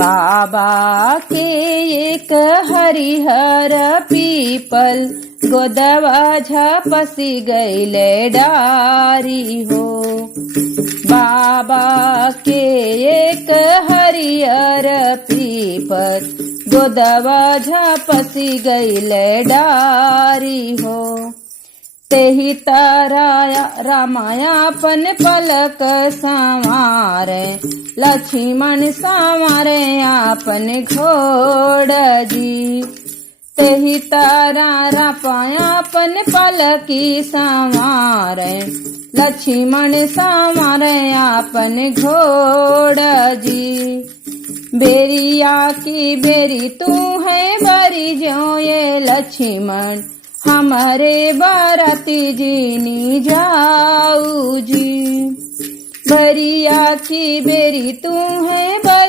बाबा के एक हरिहर पीपल गोदवा झपसी गईले डारी हो। बाबा के एक हरिहर पीपल गोदवा झपसी गईले डारी हो। तेहि ताराया रामायापन पलक संवारे लक्ष्मण संवारे आपन घोड़ जी। तेहि तारा रामायापन पलकी संवारे लक्ष्मण संवारे आपन घोड़ जी। बेरिया की बेरी तू है बरी जो ये लक्ष्मण हमारे बाराती जीनी जाऊ जी। बरिया की बेरी तू है बरी